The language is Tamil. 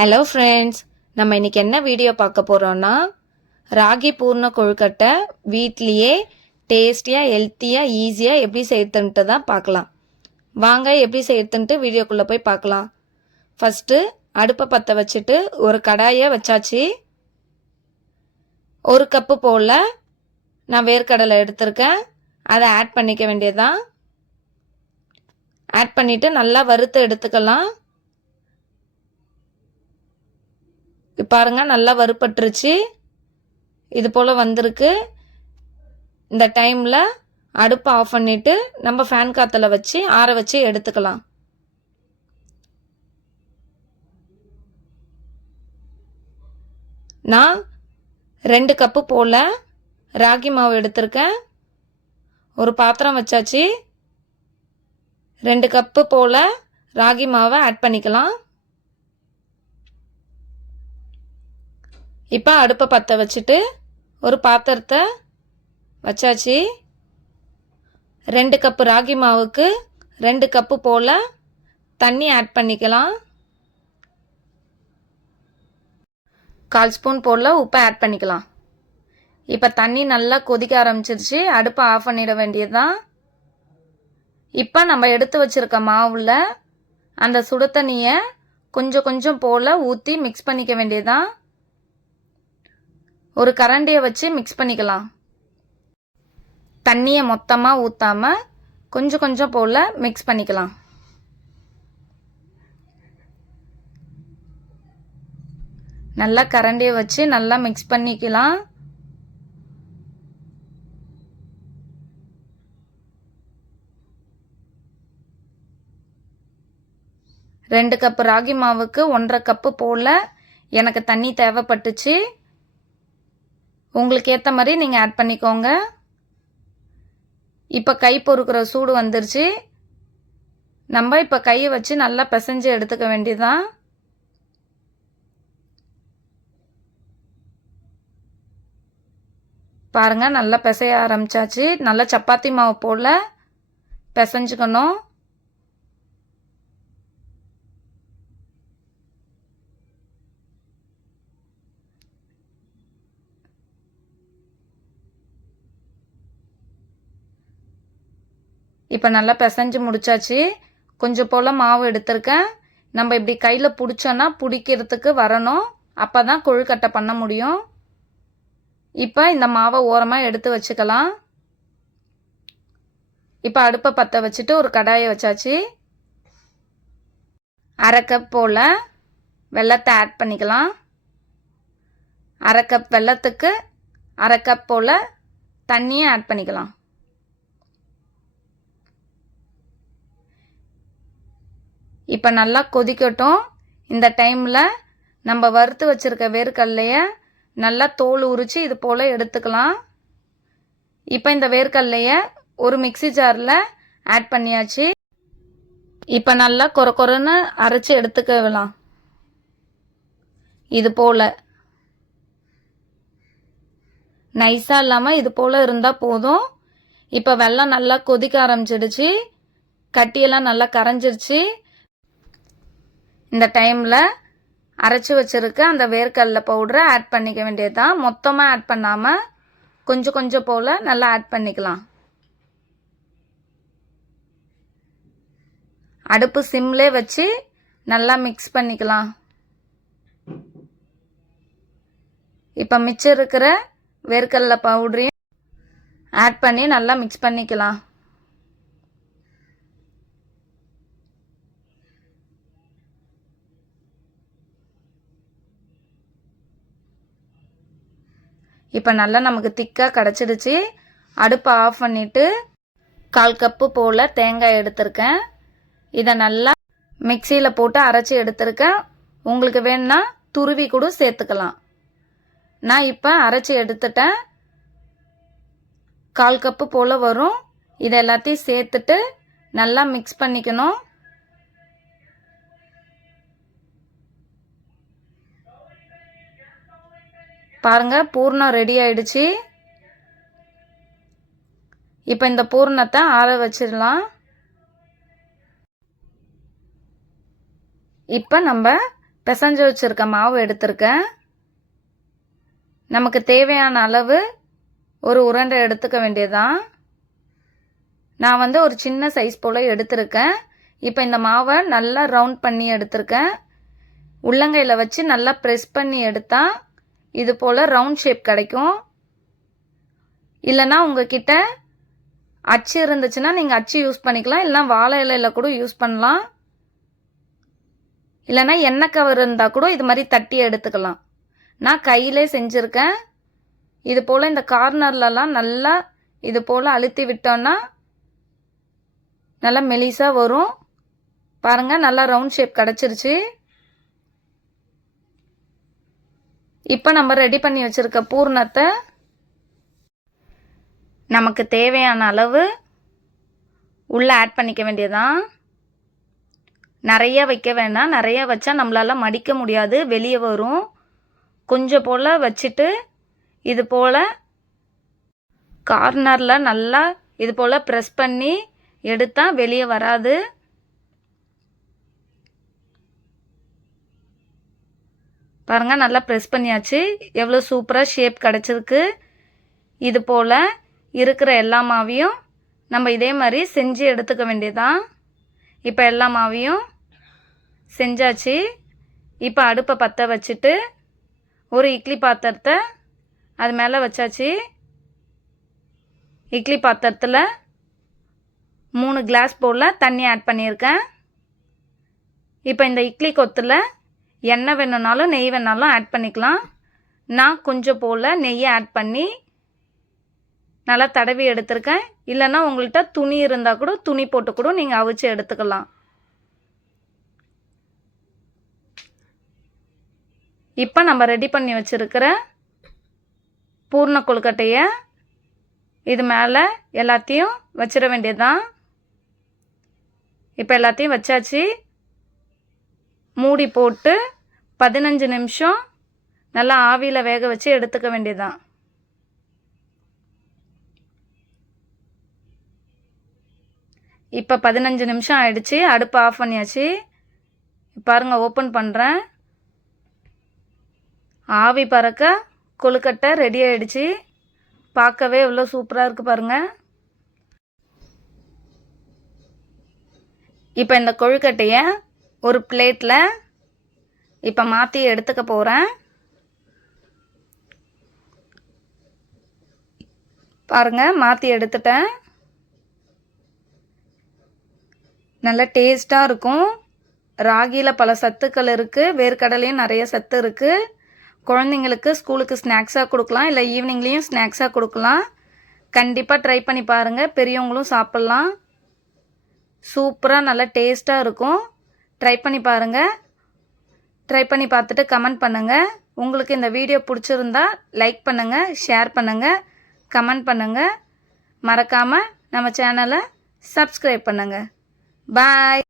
ஹலோ ஃப்ரெண்ட்ஸ், நம்ம இன்னைக்கு என்ன வீடியோ பார்க்க போகிறோன்னா ராகி பூர்ண கொழுக்கட்டை வீட்லேயே டேஸ்டியாக ஹெல்த்தியாக ஈஸியாக எப்படி செய்யறதுன்ட்டு தான் பார்க்கலாம். வாங்க எப்படி செய்யறதுன்ட்டு வீடியோக்குள்ளே போய் பார்க்கலாம். ஃபஸ்ட்டு அடுப்பை பற்ற வச்சுட்டு ஒரு கடாயை வச்சாச்சு. ஒரு கப்பு போல் நான் வேர்க்கடலை எடுத்திருக்கேன், அதை ஆட் பண்ணிக்க வேண்டியதுதான். ஆட் பண்ணிவிட்டு நல்லா வறுத்து எடுத்துக்கலாம். பாருங்க, நல்லா வறுபட்டுருச்சு. இது போல் வந்திருக்கு. இந்த டைமில் அடுப்பை ஆஃப் பண்ணிவிட்டு நம்ம ஃபேன் காற்றுல வச்சு ஆற வச்சு எடுத்துக்கலாம். நான் 2 கப்பு போல் ராகி மாவு எடுத்திருக்கேன். ஒரு பாத்திரம் வச்சாச்சு. 2 கப்பு போல் ராகி மாவை ஆட் பண்ணிக்கலாம். இப்போ அடுப்பை பற்ற வச்சுட்டு ஒரு பாத்திரத்தை வச்சாச்சு. 2 கப்பு ராகி மாவுக்கு 2 கப்பு போல் தண்ணி ஆட் பண்ணிக்கலாம். 1/4 ஸ்பூன் போல் உப்பை ஆட் பண்ணிக்கலாம். இப்போ தண்ணி நல்லா கொதிக்க ஆரம்பிச்சிருச்சு. அடுப்பை ஆஃப் பண்ணிட வேண்டியதுதான். இப்போ நம்ம எடுத்து வச்சுருக்க மாவில் அந்த சுடு தண்ணியை கொஞ்சம் கொஞ்சம் போல் ஊற்றி மிக்ஸ் பண்ணிக்க வேண்டியதுதான். ஒரு கரண்டியை வச்சு மிக்ஸ் பண்ணிக்கலாம். தண்ணியை மொத்தமாக ஊற்றாமல் கொஞ்சம் கொஞ்சம் போல் மிக்ஸ் பண்ணிக்கலாம். நல்லா கரண்டியை வச்சு நல்லா மிக்ஸ் பண்ணிக்கலாம். ரெண்டு கப்பு ராகி மாவுக்கு 1.5 கப்பு போல் எனக்கு தண்ணி தேவைப்பட்டுச்சு. உங்களுக்கு ஏற்ற மாதிரி நீங்கள் ஆட் பண்ணிக்கோங்க. இப்போ கை பொறுக்கிற சூடு வந்துருச்சு. நம்ம இப்போ கையை வச்சு நல்லா பிசைஞ்சு எடுத்துக்க வேண்டியதுதான். பாருங்க, நல்லா பிசைய ஆரம்பிச்சாச்சு. நல்லா சப்பாத்தி மாவு போல் பிசைஞ்சுக்கணும். இப்போ நல்லா பிசைஞ்சு முடிச்சாச்சு. கொஞ்சம் போல் மாவு எடுத்திருக்கேன். நம்ம இப்படி கையில் பிடிச்சோன்னா பிடிக்கிறதுக்கு வரணும். அப்போ தான் கொழுக்கட்டை பண்ண முடியும். இப்போ இந்த மாவை ஓரமாக எடுத்து வச்சுக்கலாம். இப்போ அடுப்பை பற்ற வச்சுட்டு ஒரு கடாயை வச்சாச்சு. 1/2 கப் போல் வெல்லத்தை ஆட் பண்ணிக்கலாம். 1/2 கப் வெல்லத்துக்கு 1/2 கப் போல் தண்ணியை ஆட் பண்ணிக்கலாம். இப்போ நல்லா கொதிக்கட்டும். இந்த டைமில் நம்ம வறுத்து வச்சுருக்க வேர்க்கடலையை நல்லா தோல் உரித்து இது போல் எடுத்துக்கலாம். இப்போ இந்த வேர்க்கடலையை ஒரு மிக்ஸி ஜாரில் ஆட் பண்ணியாச்சு. இப்போ நல்லா கொரன்னு அரைச்சி எடுத்துக்கலாம். இது போல் நைஸாக இல்லாமல் இது போல் இருந்தால் போதும். இப்போ வெல்லம் நல்லா கொதிக்க ஆரம்பிச்சிடுச்சு. கட்டியெல்லாம் நல்லா கரைஞ்சிருச்சு. இந்த டைமில் அரைச்சி வச்சுருக்க அந்த வேர்க்கடலை பவுடரை ஆட் பண்ணிக்க வேண்டியது தான். மொத்தமாக ஆட் பண்ணாமல் கொஞ்சம் கொஞ்சம் போல் நல்லா ஆட் பண்ணிக்கலாம். அடுப்பு சிம்லே வச்சு நல்லா மிக்ஸ் பண்ணிக்கலாம். இப்போ மிச்சம் இருக்கிற வேர்க்கடலை பவுடரையும் ஆட் பண்ணி நல்லா மிக்ஸ் பண்ணிக்கலாம். இப்போ நல்லா நமக்கு திக்காக கிடச்சிடுச்சு. அடுப்பை ஆஃப் பண்ணிவிட்டு 1/4 கப்பு போல் தேங்காய் எடுத்திருக்கேன். இதை நல்லா மிக்சியில் போட்டு அரைச்சி எடுத்திருக்கேன். உங்களுக்கு வேணுன்னா துருவி கூட சேர்த்துக்கலாம். நான் இப்போ அரைச்சி எடுத்துட்டேன். 1/4 கப்பு போல் வரும். இதை எல்லாத்தையும் சேர்த்துட்டு நல்லா மிக்ஸ் பண்ணிக்கணும். பாருங்க, பூர்ணம் ரெடி ஆயிடுச்சு. இப்போ இந்த பூர்ணத்தை ஆற வச்சிடலாம். இப்போ நம்ம பிசைஞ்சு வச்சுருக்க மாவு எடுத்திருக்கேன். நமக்கு தேவையான அளவு ஒரு உருண்டை எடுத்துக்க வேண்டியதுதான். நான் ஒரு சின்ன சைஸ் போல் எடுத்திருக்கேன். இப்போ இந்த மாவை நல்லா ரவுண்ட் பண்ணி எடுத்திருக்கேன். உள்ளங்கையில் வச்சு நல்லா ப்ரெஸ் பண்ணி எடுத்தால் இது போல் ரவுண்ட் ஷேப் கிடைக்கும். இல்லைன்னா உங்ககிட்ட அச்சு இருந்துச்சுன்னா நீங்கள் அச்சு யூஸ் பண்ணிக்கலாம். இல்லைனா வாழை இலையில் கூட யூஸ் பண்ணலாம். இல்லைனா எண்ணெய் கவர் இருந்தால் கூட இது மாதிரி தட்டி எடுத்துக்கலாம். நான் கையிலே செஞ்சுருக்கேன். இது போல் இந்த கார்னர்லலாம் நல்லா இது போல் அழுத்தி விட்டோன்னா நல்லா மெலிசாக வரும். பாருங்கள், நல்லா ரவுண்ட் ஷேப் கிடச்சிருச்சு. இப்போ நம்ம ரெடி பண்ணி வச்சுருக்க பூர்ணத்தை நமக்கு தேவையான அளவு உள்ளே ஆட் பண்ணிக்க வேண்டியதான். நிறைய வைக்க வேண்டாம். நிறைய வச்சா நம்மளால் மடிக்க முடியாது, வெளியே வரும். கொஞ்சம் போல் வச்சுட்டு இது போல் கார்னரில் நல்லா இது போல் ப்ரெஸ் பண்ணி எடுத்தால் வெளியே வராது. பாருங்கள், நல்லா ப்ரெஸ் பண்ணியாச்சு. எவ்வளோ சூப்பராக ஷேப் கிடச்சிருக்கு. இது போல் இருக்கிற எல்லா மாவையும் நம்ம இதே மாதிரி செஞ்சு எடுத்துக்க வேண்டியதான். இப்போ எல்லா மாவையும் செஞ்சாச்சு. இப்போ அடுப்பை பற்ற வச்சுட்டு ஒரு இட்லி பாத்திரத்தை அது மேலே வச்சாச்சு. இட்லி பாத்திரத்தில் 3 கிளாஸ் போல் தண்ணி ஆட் பண்ணியிருக்கேன். இப்போ இந்த இட்லி கொத்தில் எண்ணெய் வேணுனாலும் நெய் வேணாலும் ஆட் பண்ணிக்கலாம். நான் கொஞ்சம் போல் நெய்யை ஆட் பண்ணி நல்லா தடவி எடுத்திருக்கேன். இல்லைன்னா உங்கள்கிட்ட துணி இருந்தால் கூட துணி போட்டு கூட நீங்கள் அவிச்சு எடுத்துக்கலாம். இப்போ நம்ம ரெடி பண்ணி வச்சுருக்கிற பூர்ண கொழுக்கட்டையை இது மேலே எல்லாத்தையும் வச்சிட வேண்டியதுதான். இப்போ எல்லாத்தையும் வச்சாச்சு. மூடி போட்டு 15 நிமிஷம் நல்லா ஆவியில் வேக வச்சு எடுத்துக்க வேண்டியதுதான். இப்போ 15 நிமிஷம் ஆயிடுச்சு. அடுப்பு ஆஃப் பண்ணியாச்சு. பாருங்கள், ஓப்பன் பண்ணுறேன். ஆவி பறக்க கொழுக்கட்டை ரெடி ஆயிடுச்சு. பார்க்கவே எவ்வளோ சூப்பராக இருக்குது பாருங்கள். இப்போ இந்த கொழுக்கட்டையை ஒரு பிளேட்டில் இப்போ மாற்றி எடுத்துக்க போகிறேன். பாருங்கள், மாற்றி எடுத்துட்டேன். நல்ல டேஸ்ட்டாக இருக்கும். ராகியில் பல சத்துக்கள் இருக்குது. வேர்க்கடலையும் நிறைய சத்து இருக்குது. குழந்தைங்களுக்கு ஸ்கூலுக்கு ஸ்நாக்ஸாக கொடுக்கலாம், இல்லை ஈவினிங்லேயும் ஸ்நாக்ஸாக கொடுக்கலாம். கண்டிப்பாக ட்ரை பண்ணி பாருங்கள். பெரியவங்களும் சாப்பிட்லாம். சூப்பராக நல்ல டேஸ்ட்டாக இருக்கும். ட்ரை பண்ணி பாருங்கள். ட்ரை பண்ணி பார்த்துட்டு கமெண்ட் பண்ணுங்கள். உங்களுக்கு இந்த வீடியோ பிடிச்சிருந்தா லைக் பண்ணுங்கள், ஷேர் பண்ணுங்கள், கமெண்ட் பண்ணுங்கள். மறக்காமல் நம்ம சேனலை சப்ஸ்கிரைப் பண்ணுங்கள். பாய்.